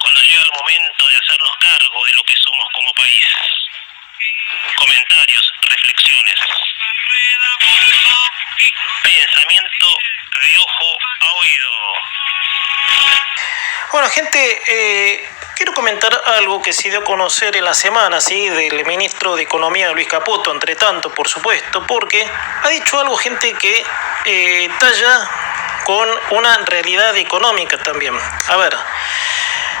cuando llega el momento de hacernos cargo de lo que somos como país. Comentarios, reflexiones, pensamiento de ojo a oído. Bueno, gente, quiero comentar algo que se dio a conocer en la semana, ¿sí? Del ministro de Economía, Luis Caputo, entre tanto, por supuesto, porque ha dicho algo, gente, que talla con una realidad económica también. A ver,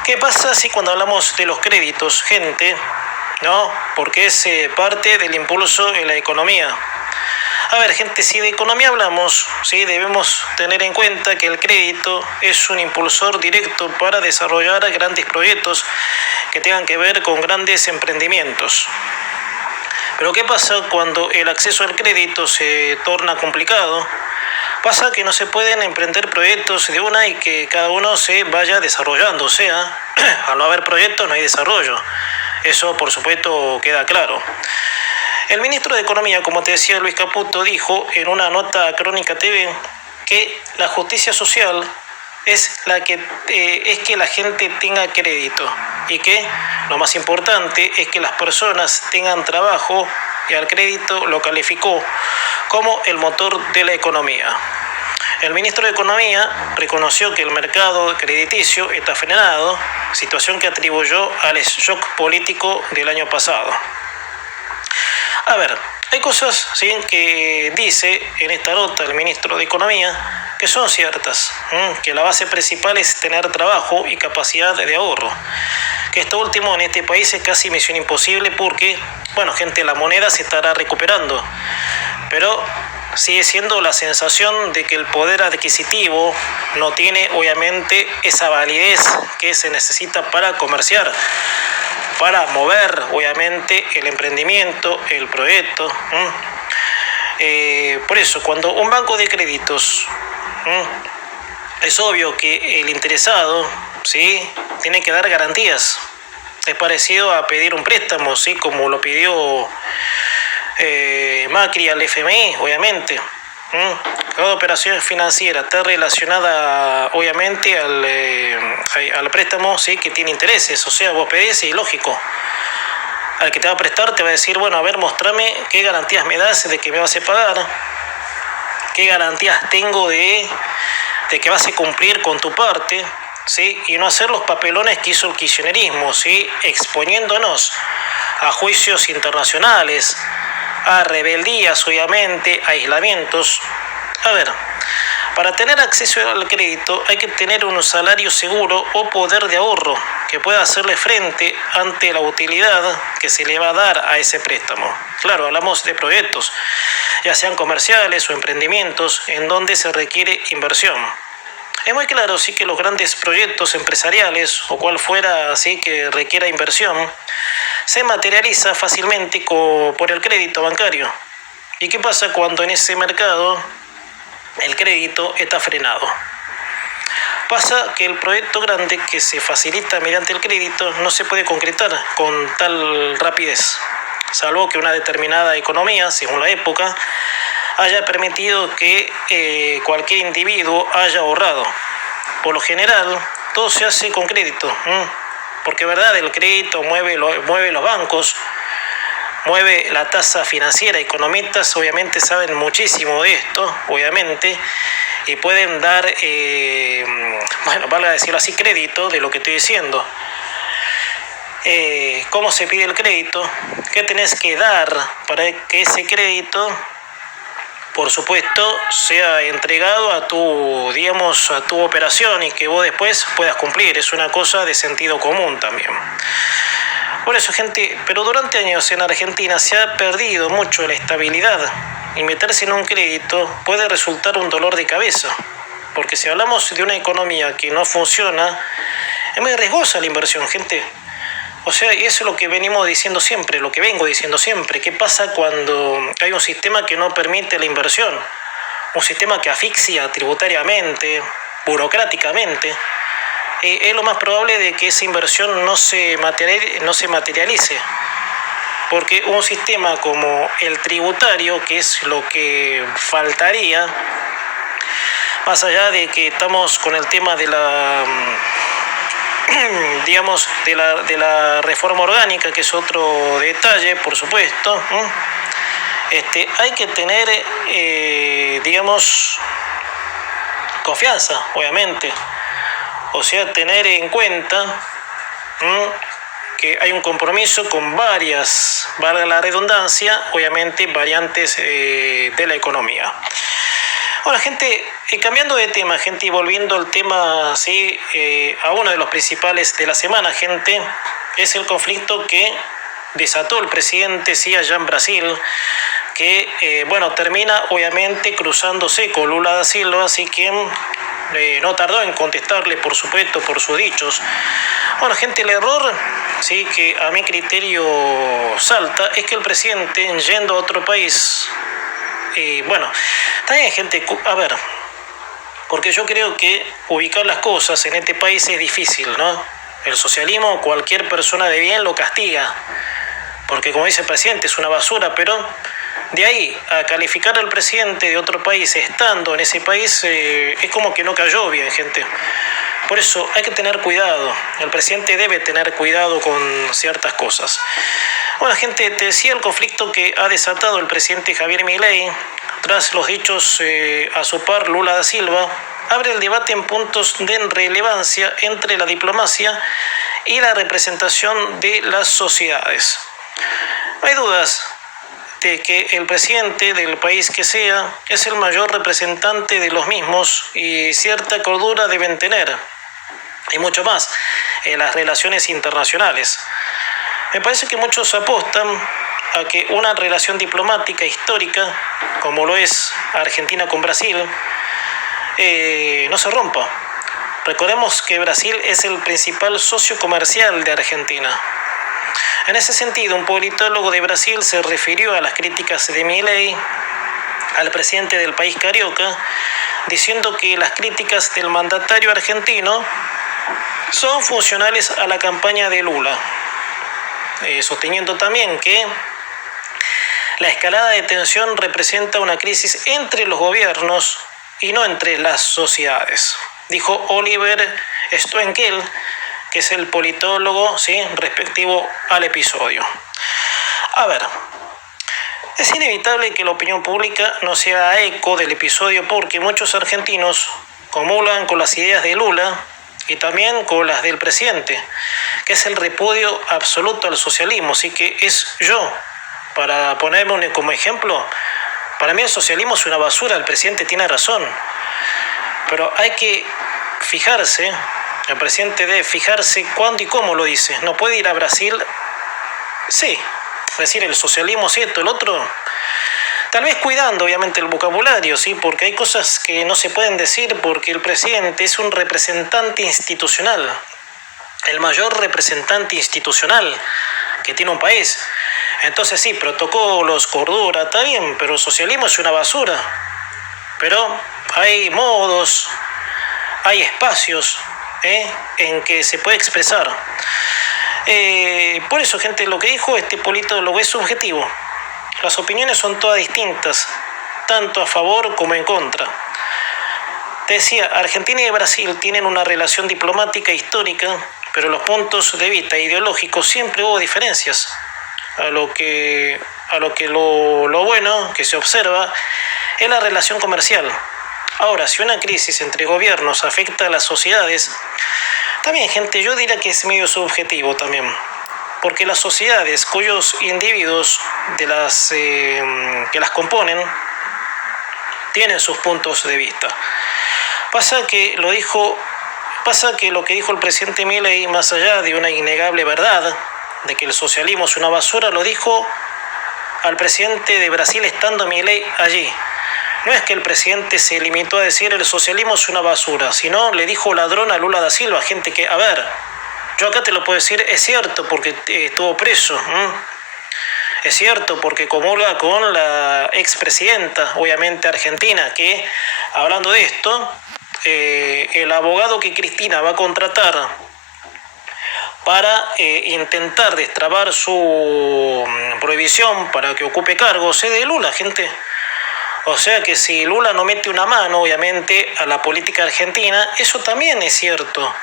¿qué pasa si cuando hablamos de los créditos, gente, ¿no? Porque es parte del impulso en la economía. A ver, gente, si de economía hablamos, ¿sí? Debemos tener en cuenta que el crédito es un impulsor directo para desarrollar grandes proyectos que tengan que ver con grandes emprendimientos. Pero ¿qué pasa cuando el acceso al crédito se torna complicado? Pasa que no se pueden emprender proyectos de una y que cada uno se vaya desarrollando. O sea, al no haber proyectos no hay desarrollo. Eso, por supuesto, queda claro. El ministro de Economía, como te decía, Luis Caputo, dijo en una nota a Crónica TV que la justicia social es que la gente tenga crédito y que lo más importante es que las personas tengan trabajo, y al crédito lo calificó como el motor de la economía. El ministro de Economía reconoció que el mercado crediticio está frenado, situación que atribuyó al shock político del año pasado. A ver, hay cosas, ¿sí?, que dice en esta nota el ministro de Economía que son ciertas, que la base principal es tener trabajo y capacidad de ahorro, que esto último en este país es casi misión imposible porque, bueno, gente, la moneda se estará recuperando, pero sigue siendo la sensación de que el poder adquisitivo no tiene obviamente esa validez que se necesita para comerciar, para mover obviamente el emprendimiento, el proyecto. Por eso, cuando un banco de créditos, es obvio que el interesado, ¿sí?, tiene que dar garantías. Es parecido a pedir un préstamo, ¿sí?, como lo pidió Macri al FMI, obviamente. Cada operación financiera está relacionada obviamente al préstamo, ¿sí?, que tiene intereses. O sea, vos pedís y lógico, al que te va a prestar te va a decir, bueno, a ver, mostrame qué garantías me das de que me vas a pagar, qué garantías tengo de que vas a cumplir con tu parte, ¿sí?, y no hacer los papelones que hizo el kirchnerismo, ¿sí?, exponiéndonos a juicios internacionales, a rebeldías, obviamente, a aislamientos. A ver, para tener acceso al crédito hay que tener un salario seguro o poder de ahorro que pueda hacerle frente ante la utilidad que se le va a dar a ese préstamo. Claro, hablamos de proyectos, ya sean comerciales o emprendimientos, en donde se requiere inversión. Es muy claro, sí, que los grandes proyectos empresariales o cual fuera, sí, que requiera inversión, se materializa fácilmente por el crédito bancario. ¿Y qué pasa cuando en ese mercado el crédito está frenado? Pasa que el proyecto grande que se facilita mediante el crédito no se puede concretar con tal rapidez, salvo que una determinada economía, según la época, haya permitido que cualquier individuo haya ahorrado. Por lo general, todo se hace con crédito, porque verdad, el crédito mueve los bancos, mueve la tasa financiera. Economistas obviamente saben muchísimo de esto, obviamente, y pueden dar, valga decirlo así, crédito de lo que estoy diciendo. ¿Cómo se pide el crédito? ¿Qué tenés que dar para que ese crédito, por supuesto, sea entregado a tu operación y que vos después puedas cumplir? Es una cosa de sentido común también. Por eso, gente, pero durante años en Argentina se ha perdido mucho la estabilidad y meterse en un crédito puede resultar un dolor de cabeza, porque si hablamos de una economía que no funciona, es muy riesgosa la inversión, gente. O sea, y eso es lo que vengo diciendo siempre. ¿Qué pasa cuando hay un sistema que no permite la inversión? Un sistema que asfixia tributariamente, burocráticamente. Es lo más probable de que esa inversión no se materialice. Porque un sistema como el tributario, que es lo que faltaría, más allá de que estamos con el tema de digamos, de la reforma orgánica, que es otro detalle, por supuesto. Hay que tener, digamos, confianza, obviamente. O sea, tener en cuenta que hay un compromiso con varias, valga la redundancia, obviamente, variantes de la economía. Bueno, gente, cambiando de tema, gente, y volviendo al tema, sí, a uno de los principales de la semana, gente, es el conflicto que desató el presidente, sí, allá en Brasil, que, bueno, termina obviamente cruzándose con Lula da Silva, así que no tardó en contestarle, por supuesto, por sus dichos. Bueno, gente, el error, sí, que a mi criterio salta, es que el presidente, yendo a otro país, bueno, también, gente, a ver, porque yo creo que ubicar las cosas en este país es difícil, ¿no? El socialismo, cualquier persona de bien lo castiga, porque como dice el presidente, es una basura, pero de ahí a calificar al presidente de otro país estando en ese país, es como que no cayó bien, gente. Por eso hay que tener cuidado, el presidente debe tener cuidado con ciertas cosas. Bueno, gente, te decía el conflicto que ha desatado el presidente Javier Milei, tras los dichos a su par Lula da Silva, abre el debate en puntos de relevancia entre la diplomacia y la representación de las sociedades. No hay dudas de que el presidente del país que sea es el mayor representante de los mismos y cierta cordura deben tener, y mucho más, en las relaciones internacionales. Me parece que muchos apostan a que una relación diplomática histórica, como lo es Argentina con Brasil, no se rompa. Recordemos que Brasil es el principal socio comercial de Argentina. En ese sentido, un politólogo de Brasil se refirió a las críticas de Milei al presidente del país carioca, diciendo que las críticas del mandatario argentino son funcionales a la campaña de Lula, sosteniendo también que la escalada de tensión representa una crisis entre los gobiernos y no entre las sociedades, dijo Oliver Stoenkel, que es el politólogo, ¿sí?, respectivo al episodio. A ver, es inevitable que la opinión pública no se haga eco del episodio porque muchos argentinos comulgan con las ideas de Lula y también con las del presidente, que es el repudio absoluto al socialismo. Así que para ponerme como ejemplo, para mí el socialismo es una basura, el presidente tiene razón, pero hay que fijarse. El presidente debe fijarse cuándo y cómo lo dice. No puede ir a Brasil, sí, decir el socialismo, sí, esto, el otro. Tal vez cuidando, obviamente, el vocabulario, sí, porque hay cosas que no se pueden decir porque el presidente es un representante institucional, el mayor representante institucional que tiene un país. Entonces, sí, protocolos, cordura, está bien, pero el socialismo es una basura. Pero hay modos, hay espacios en que se puede expresar. Por eso, gente, lo que dijo este politólogo es subjetivo. Las opiniones son todas distintas, tanto a favor como en contra. Te decía, Argentina y Brasil tienen una relación diplomática histórica, pero los puntos de vista ideológicos siempre hubo diferencias. A lo bueno que se observa es la relación comercial. Ahora, si una crisis entre gobiernos afecta a las sociedades, también, gente, yo diría que es medio subjetivo también, porque las sociedades cuyos individuos que las componen tienen sus puntos de vista. Pasa que lo que dijo el presidente Milei, más allá de una innegable verdad de que el socialismo es una basura, lo dijo al presidente de Brasil estando Milei allí. No es que el presidente se limitó a decir el socialismo es una basura, sino le dijo ladrón a Lula da Silva, gente que, a ver, yo acá te lo puedo decir, es cierto porque estuvo preso, es cierto porque comulga con la expresidenta, obviamente argentina, que, hablando de esto, el abogado que Cristina va a contratar para intentar destrabar su prohibición para que ocupe cargos es de Lula, gente. O sea que si Lula no mete una mano, obviamente, a la política argentina, eso también es cierto.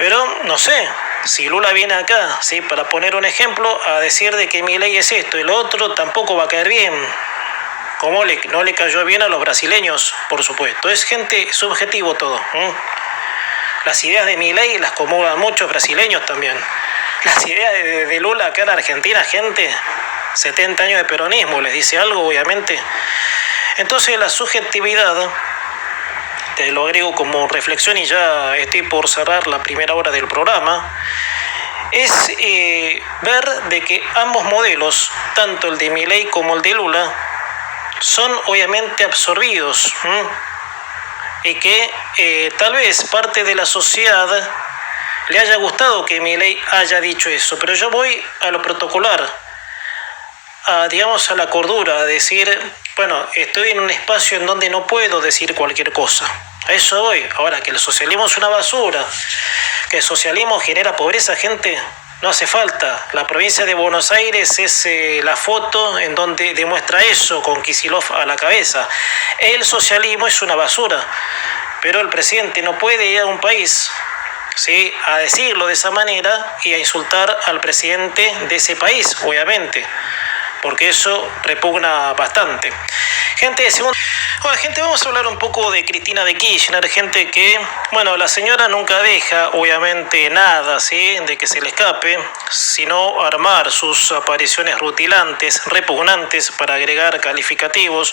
Pero no sé, si Lula viene acá, ¿sí?, para poner un ejemplo, a decir de que Milei es esto y lo otro, tampoco va a caer bien. Como no le cayó bien a los brasileños, por supuesto. Es gente subjetivo todo. Las ideas de Milei las comulgan muchos brasileños también. Las ideas de Lula acá en Argentina, gente, 70 años de peronismo, les dice algo, obviamente. Entonces la subjetividad, te lo agrego como reflexión y ya estoy por cerrar la primera hora del programa, es ver de que ambos modelos, tanto el de Milei como el de Lula, son obviamente absorbidos, y que tal vez parte de la sociedad le haya gustado que Milei haya dicho eso, pero yo voy a lo protocolar, digamos a la cordura, a decir, bueno, estoy en un espacio en donde no puedo decir cualquier cosa. A eso voy. Ahora, que el socialismo es una basura, que el socialismo genera pobreza, gente, no hace falta. La provincia de Buenos Aires es la foto en donde demuestra eso, con Kicillof a la cabeza. El socialismo es una basura, pero el presidente no puede ir a un país, ¿sí?, a decirlo de esa manera y a insultar al presidente de ese país, obviamente, porque eso repugna bastante. Gente, vamos a hablar un poco de Cristina de Kirchner, gente que, bueno, la señora nunca deja, obviamente, nada, ¿sí?, de que se le escape, sino armar sus apariciones rutilantes, repugnantes, para agregar calificativos,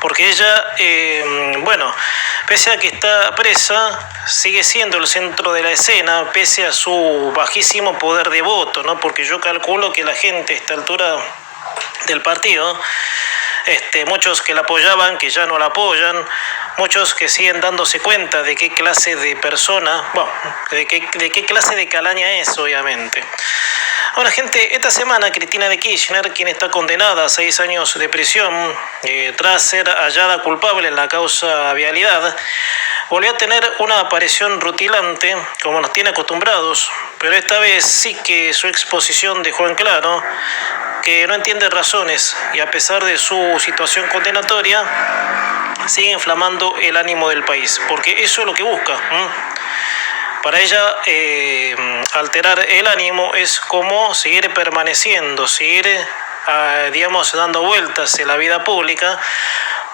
porque ella, bueno, pese a que está presa, sigue siendo el centro de la escena, pese a su bajísimo poder de voto, ¿no? Porque yo calculo que la gente a esta altura del partido, muchos que la apoyaban, que ya no la apoyan, muchos que siguen dándose cuenta de qué clase de persona, bueno, de qué clase de calaña es, obviamente. Ahora, gente, esta semana Cristina de Kirchner, quien está condenada a 6 años de prisión tras ser hallada culpable en la causa vialidad, volvió a tener una aparición rutilante, como nos tiene acostumbrados, pero esta vez sí que su exposición dejó en claro que no entiende razones y, a pesar de su situación condenatoria, sigue inflamando el ánimo del país, porque eso es lo que busca. Para ella, alterar el ánimo es como seguir permaneciendo, seguir, digamos, dando vueltas en la vida pública,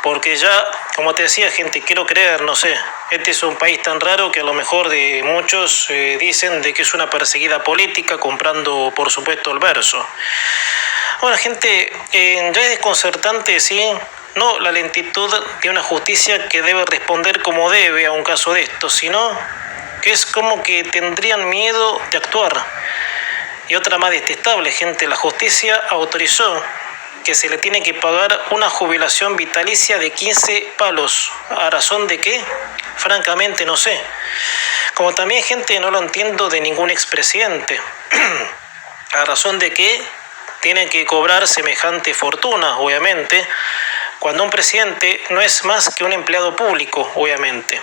porque ya, como te decía, gente, quiero creer, no sé, este es un país tan raro que a lo mejor de muchos dicen de que es una perseguida política, comprando, por supuesto, el verso. Bueno, gente, ya es desconcertante, ¿sí?, no la lentitud de una justicia que debe responder como debe a un caso de esto, sino que es como que tendrían miedo de actuar. Y otra más detestable, gente, la justicia autorizó que se le tiene que pagar una jubilación vitalicia de 15 palos. ¿A razón de qué? Francamente no sé. Como también, gente, no lo entiendo de ningún expresidente. ¿A razón de qué tienen que cobrar semejante fortuna, obviamente, cuando un presidente no es más que un empleado público, obviamente?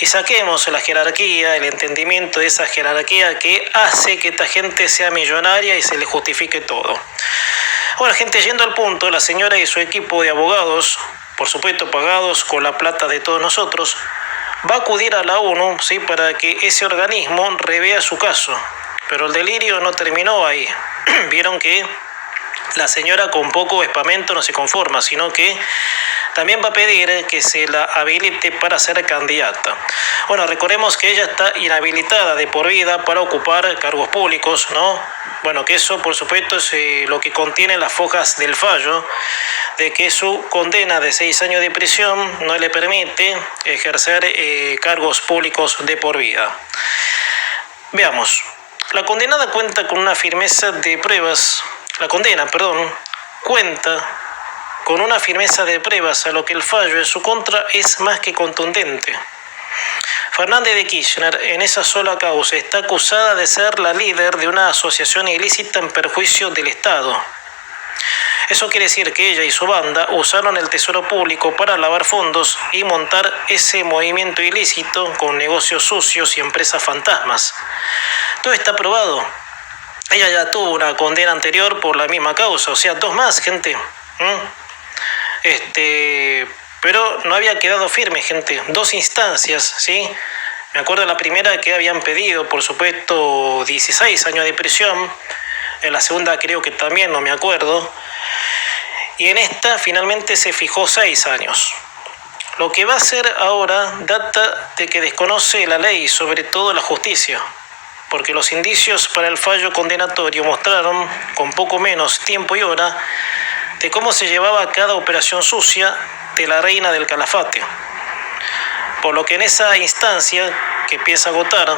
Y saquemos la jerarquía, el entendimiento de esa jerarquía que hace que esta gente sea millonaria y se le justifique todo. Bueno, gente, yendo al punto, la señora y su equipo de abogados, por supuesto pagados con la plata de todos nosotros, va a acudir a la ONU, ¿sí?, para que ese organismo revea su caso. Pero el delirio no terminó ahí. Vieron que la señora con poco espamento no se conforma, sino que también va a pedir que se la habilite para ser candidata. Bueno, recordemos que ella está inhabilitada de por vida para ocupar cargos públicos, ¿no? Bueno, que eso, por supuesto, es lo que contiene las hojas del fallo, de que su condena de 6 años de prisión no le permite ejercer cargos públicos de por vida. Veamos. La condenada cuenta con una firmeza de pruebas. Cuenta con una firmeza de pruebas, a lo que el fallo en su contra es más que contundente. Fernández de Kirchner, en esa sola causa, está acusada de ser la líder de una asociación ilícita en perjuicio del Estado. Eso quiere decir que ella y su banda usaron el tesoro público para lavar fondos y montar ese movimiento ilícito con negocios sucios y empresas fantasmas. Todo está probado. Ella ya tuvo una condena anterior por la misma causa, o sea, 2 más, gente. Pero no había quedado firme, gente. 2 instancias, ¿sí? Me acuerdo de la primera que habían pedido, por supuesto, 16 años de prisión. En la segunda creo que también, no me acuerdo. Y en esta finalmente se fijó 6 años. Lo que va a hacer ahora data de que desconoce la ley, sobre todo la justicia, porque los indicios para el fallo condenatorio mostraron, con poco menos tiempo y hora, de cómo se llevaba cada operación sucia de la reina del Calafate. Por lo que en esa instancia, que empieza a agotar,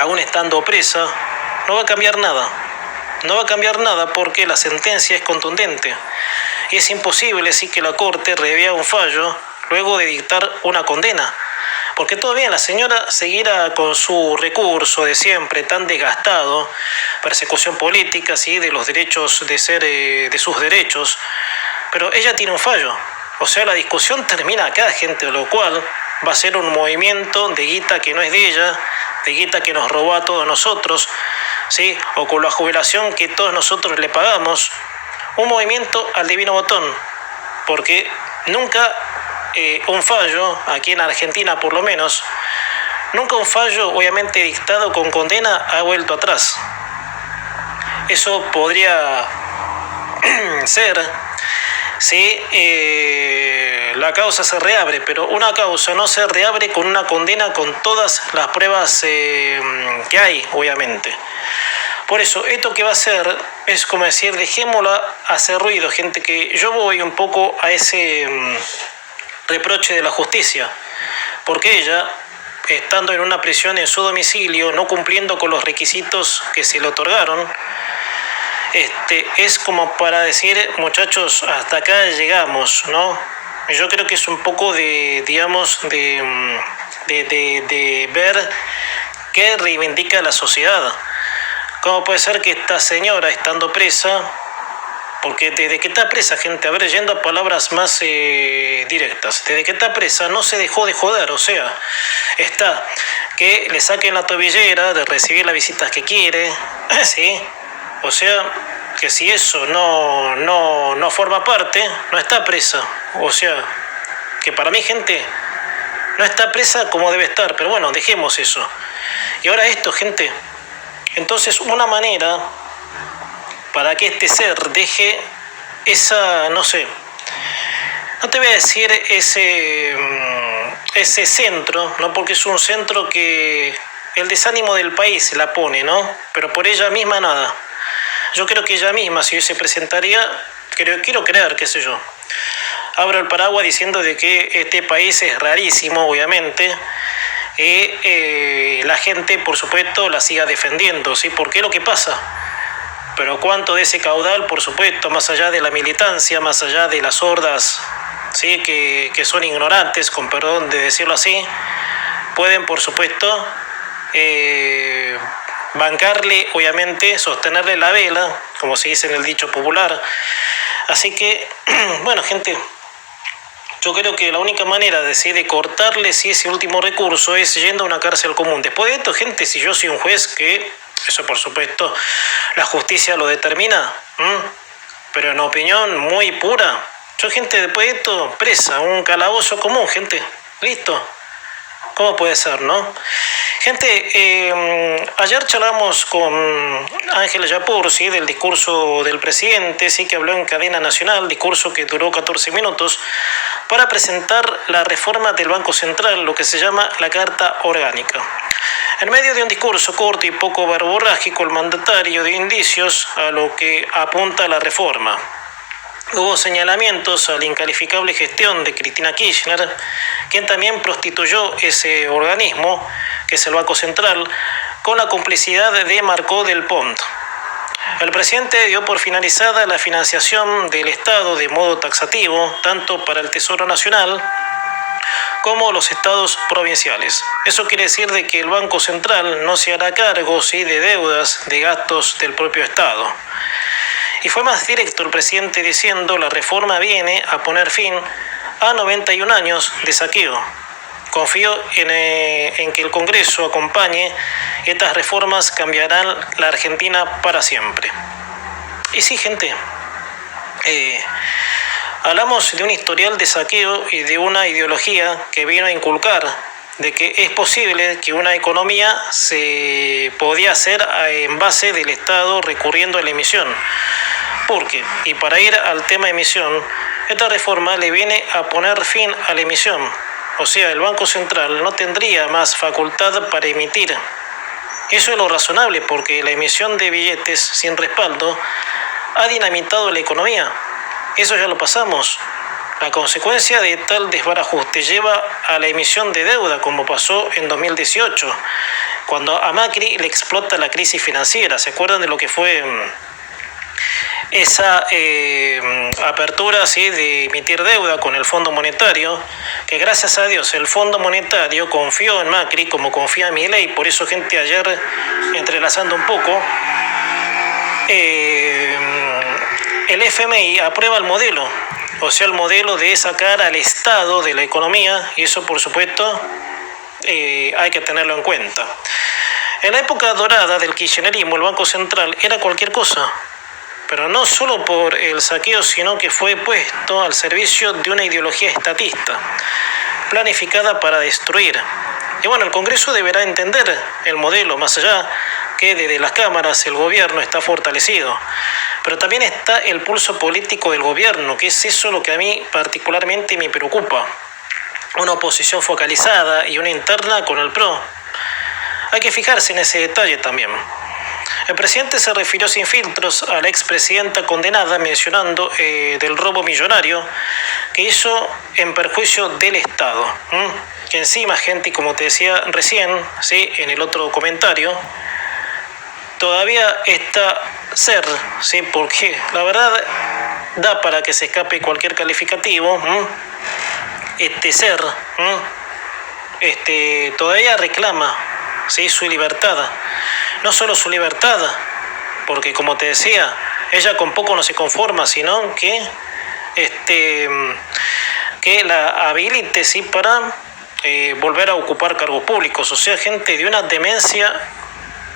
aún estando presa, no va a cambiar nada. No va a cambiar nada porque la sentencia es contundente. Y es imposible sí que la Corte revea un fallo luego de dictar una condena. Porque todavía la señora seguirá con su recurso de siempre tan desgastado, persecución política, sí, de los derechos de ser, de sus derechos, pero ella tiene un fallo. O sea, la discusión termina acá, gente, lo cual va a ser un movimiento de guita que no es de ella, de guita que nos robó a todos nosotros, ¿sí? O con la jubilación que todos nosotros le pagamos, un movimiento al divino botón, porque nunca un fallo, aquí en Argentina por lo menos, nunca un fallo obviamente dictado con condena ha vuelto atrás. Eso podría ser si la causa se reabre, pero una causa no se reabre con una condena con todas las pruebas que hay, obviamente. Por eso, esto que va a hacer es como decir, dejémosla hacer ruido, gente, que yo voy un poco a ese reproche de la justicia, porque ella, estando en una prisión en su domicilio, no cumpliendo con los requisitos que se le otorgaron, es como para decir, muchachos, hasta acá llegamos, ¿no? Yo creo que es un poco de, digamos, de ver qué reivindica la sociedad. ¿Cómo puede ser que esta señora, estando presa, porque desde que está presa, gente, a ver, yendo a palabras más directas, desde que está presa no se dejó de joder, o sea, está que le saquen la tobillera de recibir las visitas que quiere, ¿sí? O sea, que si eso no forma parte, no está presa. O sea, que para mí, gente, no está presa como debe estar, pero bueno, dejemos eso. Y ahora esto, gente. Entonces, una manera para que este ser deje esa, no sé, no te voy a decir ese centro, ¿no? Porque es un centro que el desánimo del país la pone, ¿no? Pero por ella misma nada. Yo creo que ella misma, si hoy se presentaría, quiero creer, qué sé yo, abro el paraguas diciendo de que este país es rarísimo, obviamente, y la gente, por supuesto, la siga defendiendo, ¿sí? Porque es lo que pasa. Pero cuánto de ese caudal, por supuesto, más allá de la militancia, más allá de las hordas, ¿sí? que son ignorantes, con perdón de decirlo así, pueden, por supuesto, bancarle, obviamente, sostenerle la vela, como se dice en el dicho popular. Así que, bueno, gente, yo creo que la única manera de cortarle ese último recurso es yendo a una cárcel común. Después de esto, gente, si yo soy un juez que, eso por supuesto, la justicia lo determina, pero en opinión muy pura, yo, gente, después de esto, presa, un calabozo común, gente, listo. ¿Cómo puede ser, no? Gente, ayer charlamos con Ángela Yapur, ¿sí? Del discurso del presidente, sí, que habló en cadena nacional, discurso que duró 14 minutos, para presentar la reforma del Banco Central, lo que se llama la Carta Orgánica. En medio de un discurso corto y poco verborrágico, el mandatario dio indicios a lo que apunta la reforma. Hubo señalamientos a la incalificable gestión de Cristina Kirchner, quien también prostituyó ese organismo, que es el Banco Central, con la complicidad de Marcó del Pont. El presidente dio por finalizada la financiación del Estado de modo taxativo, tanto para el Tesoro Nacional como los estados provinciales. Eso quiere decir de que el Banco Central no se hará cargo, ¿sí?, de deudas, de gastos del propio Estado. Y fue más directo el presidente diciendo: la reforma viene a poner fin a 91 años de saqueo. Confío en que el Congreso acompañe. Estas reformas cambiarán la Argentina para siempre. Y sí, gente, hablamos de un historial de saqueo y de una ideología que vino a inculcar de que es posible que una economía se podía hacer en base del Estado recurriendo a la emisión. Porque, y para ir al tema emisión, esta reforma le viene a poner fin a la emisión. O sea, el Banco Central no tendría más facultad para emitir. Eso es lo razonable, porque la emisión de billetes sin respaldo ha dinamitado la economía. Eso ya lo pasamos. La consecuencia de tal desbarajuste lleva a la emisión de deuda, como pasó en 2018, cuando a Macri le explota la crisis financiera. ¿Se acuerdan de lo que fue esa apertura, ¿sí?, de emitir deuda con el Fondo Monetario? Que gracias a Dios el Fondo Monetario confió en Macri como confía en Milei. Por eso, gente, ayer, entrelazando un poco, el FMI aprueba el modelo. O sea, el modelo de sacar al Estado de la economía, y eso, por supuesto, hay que tenerlo en cuenta. En la época dorada del kirchnerismo, el Banco Central era cualquier cosa, pero no solo por el saqueo, sino que fue puesto al servicio de una ideología estatista, planificada para destruir. Y bueno, el Congreso deberá entender el modelo, más allá que desde las cámaras el gobierno está fortalecido. Pero también está el pulso político del gobierno, que es eso lo que a mí particularmente me preocupa. Una oposición focalizada y una interna con el PRO. Hay que fijarse en ese detalle también. El presidente se refirió sin filtros a la expresidenta condenada, mencionando del robo millonario que hizo en perjuicio del Estado. Que encima, gente, como te decía recién, ¿sí?, en el otro comentario, todavía está ser, ¿sí?, porque la verdad da para que se escape cualquier calificativo. Ser todavía reclama, ¿sí?, su libertad. No solo su libertad, porque como te decía, ella con poco no se conforma, sino que la habilite, ¿sí?, para volver a ocupar cargos públicos. O sea, gente de una demencia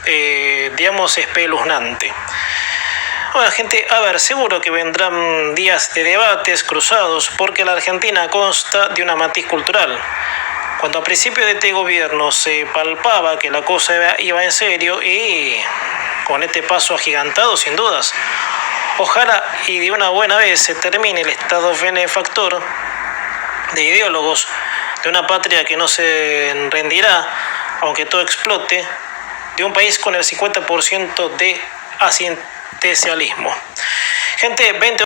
digamos, espeluznante. Bueno, gente, a ver, seguro que vendrán días de debates cruzados, porque la Argentina consta de una matiz cultural. Cuando a principio de este gobierno se palpaba que la cosa iba en serio, y con este paso agigantado, sin dudas, ojalá y de una buena vez se termine el estado benefactor de ideólogos de una patria que no se rendirá, aunque todo explote, de un país con el 50% de asistencialismo. Gente, 20